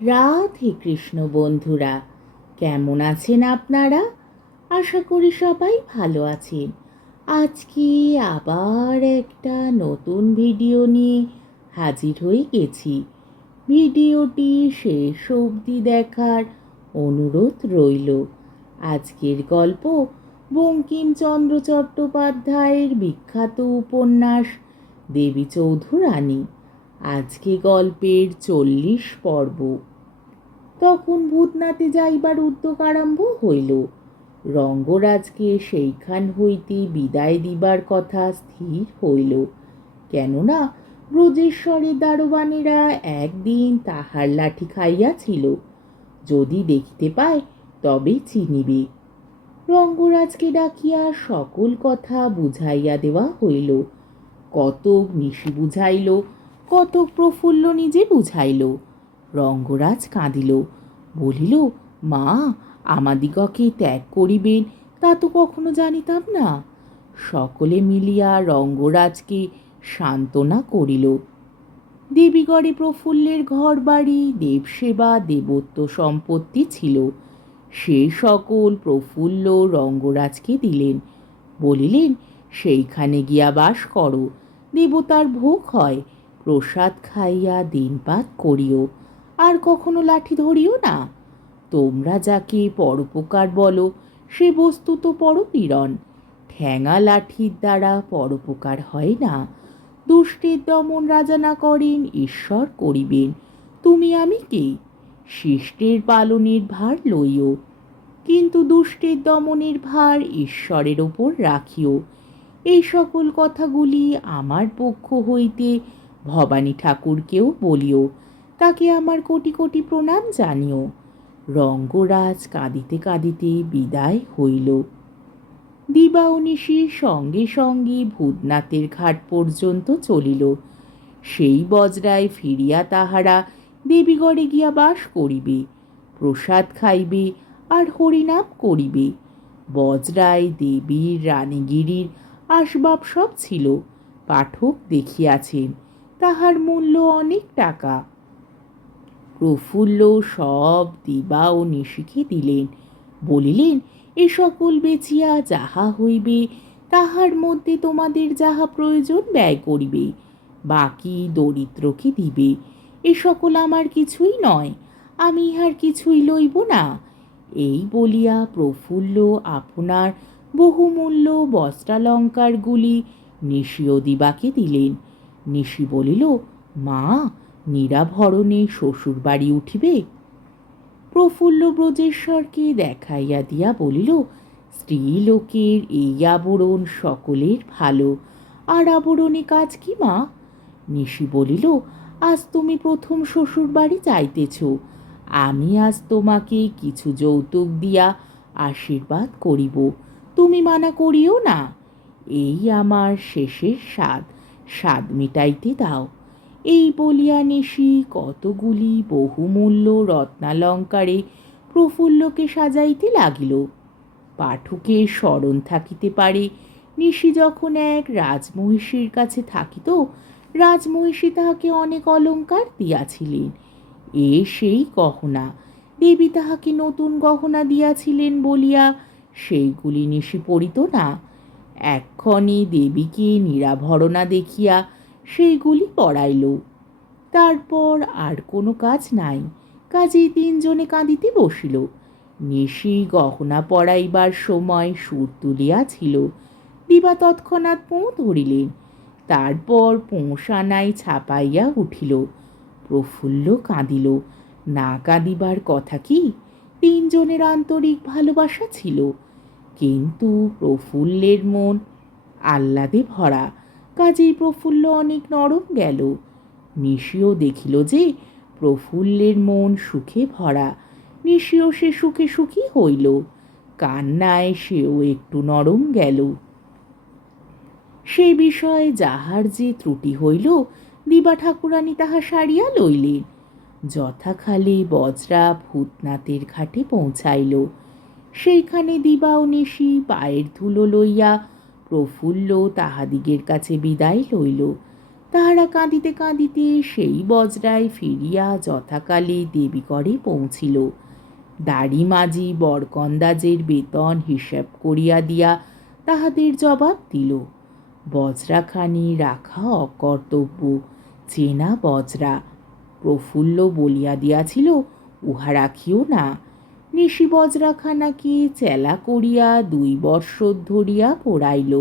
রাধে কৃষ্ণ বন্ধুরা, কেমন আছেন আপনারা? আশা করি সবাই ভালো আছেন। আজকে আবার একটা নতুন ভিডিও নিয়ে হাজির হয়ে গেছি। ভিডিওটি শেষ অবধি দেখার অনুরোধ রইল। আজকের গল্প বঙ্কিমচন্দ্র চট্টোপাধ্যায়ের বিখ্যাত উপন্যাস দেবী চৌধুরানী। আজকে গল্পের 40 পর্ব। তখন ভূতনাথে যাইবার উদ্যোগ আরম্ভ হইল। রঙ্গরাজকে সেইখান হইতে বিদায় দিবার কথা স্থির হইল, কেননা ব্রজেশ্বরের দারোয়ানেরা একদিন তাহার লাঠি খাইয়াছিল। যদি দেখিতে পায় তবে চিনিবে। রঙ্গরাজকে ডাকিয়া সকল কথা বুঝাইয়া দেওয়া হইল। কতক নিশি বুঝাইল, কতক প্রফুল্ল নিজে বুঝাইল। রঙ্গরাজ কাঁদিল, বলিল, মা, আমাদিগকে ত্যাগ করিবেন তা তো কখনো জানিতাম না। সকলে মিলিয়া রঙ্গরাজকে সান্ত্বনা করিল। দেবীগড়ে প্রফুল্লের ঘর বাড়ি, দেবসেবা, দেবত্ব সম্পত্তি ছিল। সে সকল প্রফুল্ল রঙ্গরাজকে দিলেন। বলিলেন, সেইখানে গিয়া বাস করো, দেবতার ভোগ হয়, প্রসাদ খাইয়া দিনপাত করিও, আর কখনো লাঠি ধরিও না। তোমরা যাকে পরোপকার বলো সে বস্তু তো পরপীড়ন। ঠ্যাঙা লাঠির দ্বারা পরোপকার হয় না। দুষ্টের দমন রাজা না করেন, ঈশ্বর করিবেন। তুমি আমি কে? শিষ্টের পালনের ভার লইও, কিন্তু দুষ্টের দমনের ভার ঈশ্বরের ওপর রাখিও। এই সকল কথাগুলি আমার পক্ষ হইতে ভবানী ঠাকুরকেও বলিও, তাকে আমার কোটি কোটি প্রণাম জানিও। রঙ্গরাজ কাঁদিতে কাঁদিতে বিদায় হইল। দিবা ও নিশির সঙ্গে সঙ্গে ভূতনাথের ঘাট পর্যন্ত চলিল। সেই বজরায় ফিরিয়া তাহারা দেবীগড়ে গিয়া বাস করিবে, প্রসাদ খাইবে আর হরিনাম করিবে। বজরায় দেবীর, রানীগিরির আসবাব সব ছিল। পাঠক দেখিয়াছেন, তাহার মূল্য অনেক টাকা। প্রফুল্ল সব দিবা ও নিশিকে দিলেন। বলিলেন, এ সকল বেচিয়া যাহা হইবে তাহার মধ্যে তোমাদের যাহা প্রয়োজন ব্যয় করিবে, বাকি দরিদ্রকে দিবে। এ সকল আমার কিছুই নয়, আমি ইহার কিছুই লইব না। এই বলিয়া প্রফুল্ল আপনার বহুমূল্য বস্ত্রালঙ্কারগুলি নিশি ও দিবাকে দিলেন। নিশি বলিল, মা, নিরাভরণে শ্বশুর বাড়ি উঠিবে? প্রফুল্ল ব্রজেশ্বরকে দেখাইয়া দিয়া বলিল, স্ত্রীলোকের এই আবরণ সকলের ভালো, আর আবরণে কাজ কি মা? নিশি বলিল, আজ তুমি প্রথম শ্বশুর বাড়ি যাইতেছ, আমি আজ তোমাকে কিছু যৌতুক দিয়া আশীর্বাদ করিব, তুমি মানা করিও না। এই আমার শেষের স্বাদ, স্বাদ মিটাইতে দাও। এই বলিয়া নিশি কতগুলি বহুমূল্য রত্নালঙ্কারে প্রফুল্লকে সাজাইতে লাগিল। পাঠকের স্মরণ থাকিতে পারে, নিশি যখন এক রাজমহিষীর কাছে থাকিত, রাজমহিষী তাহাকে অনেক অলঙ্কার দিয়াছিলেন। এ সেই গহনা। দেবী তাহাকে নতুন গহনা দিয়াছিলেন বলিয়া সেইগুলি নিশি পড়িত না। এক্ষণে দেবীকে নিরাভরণা দেখিয়া সেইগুলি পড়াইল। তারপর আর কোনো কাজ নাই, কাজেই তিনজনে কাঁদিতে বসিল। নিশি গহনা পড়াইবার সময় সুর তুলিয়াছিল। দিবা তৎক্ষণাৎ পোঁ ধরিলেন। তারপর পোঁসানায় ছাপাইয়া উঠিল। প্রফুল্ল কাঁদিল। না কাঁদিবার কথা কি? তিনজনের আন্তরিক ভালোবাসা ছিল, কিন্তু প্রফুল্লের মন আহ্লাদে ভরা, কাজেই প্রফুল্ল অনেক নরম গেল। নিশিও দেখিল যে প্রফুল্লের মন সুখে ভরা, নিশিও সে সুখে সুখী হইল। কান্নায় সেও একটু নরম গেল। সে বিষয়ে যাহার যে ত্রুটি হইল, দিবা ঠাকুরানী তাহা সারিয়া লইলেন। যথাকালে বজরা ভূতনাথের ঘাটে পৌঁছাইল। সেইখানে দিবা ও নিশি পায়ের ধুলো লইয়া প্রফুল্ল তাহাদিগের কাছে বিদায় লইল। তাহারা কাঁদিতে কাঁদিতে সেই বজরায় ফিরিয়া যথাকালে দেবীগড়ে পৌঁছিল। দাড়ি মাঝি বরকন্দাজের বেতন হিসাব করিয়া দিয়া তাহাদের জবাব দিল, বজরাখানি রাখা অকর্তব্য, চেনা বজরা। প্রফুল্ল বলিয়া দিয়াছিল, উহা রাখিও না। নিশি বজরাখানাকে চেলা করিয়া 2 বৎসর ধরিয়া পোড়াইল।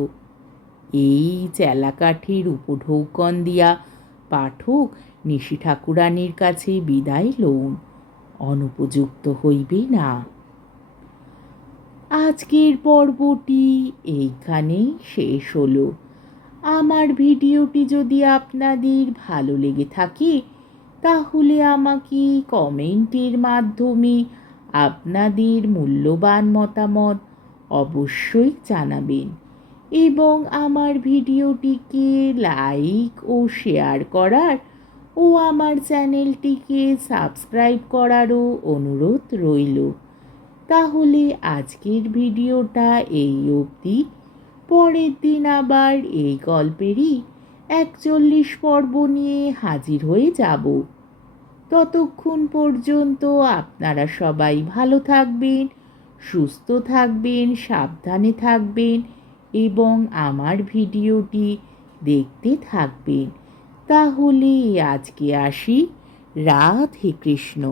এই চেলাকাঠির উপঢৌকন দিয়া পাঠক নিশি ঠাকুরানীর কাছে বিদায় লউন, অনুপযুক্ত হইবে না। আজকের পর্বটি এইখানেই শেষ হলো। আমার ভিডিওটি যদি আপনাদের ভালো লেগে থাকে তাহলে আমাকে কমেন্টের মাধ্যমে আপনাদের মূল্যবান মতামত অবশ্যই জানাবেন এবং আমার ভিডিওটিকে লাইক ও শেয়ার করার ও আমার চ্যানেলটিকে সাবস্ক্রাইব করারও অনুরোধ রইল। তাহলে আজকের ভিডিওটা এই অবধি। পরের দিন আবার এই গল্পেরই 41 পর্ব নিয়ে হাজির হয়ে যাব। ততক্ষণ পর্যন্ত আপনারা সবাই ভালো থাকবেন, সুস্থ থাকবেন, সাবধানে থাকবেন এবং আমার ভিডিওটি দেখতে থাকবেন। তাহলে আজকে আসি। রাধে কৃষ্ণ।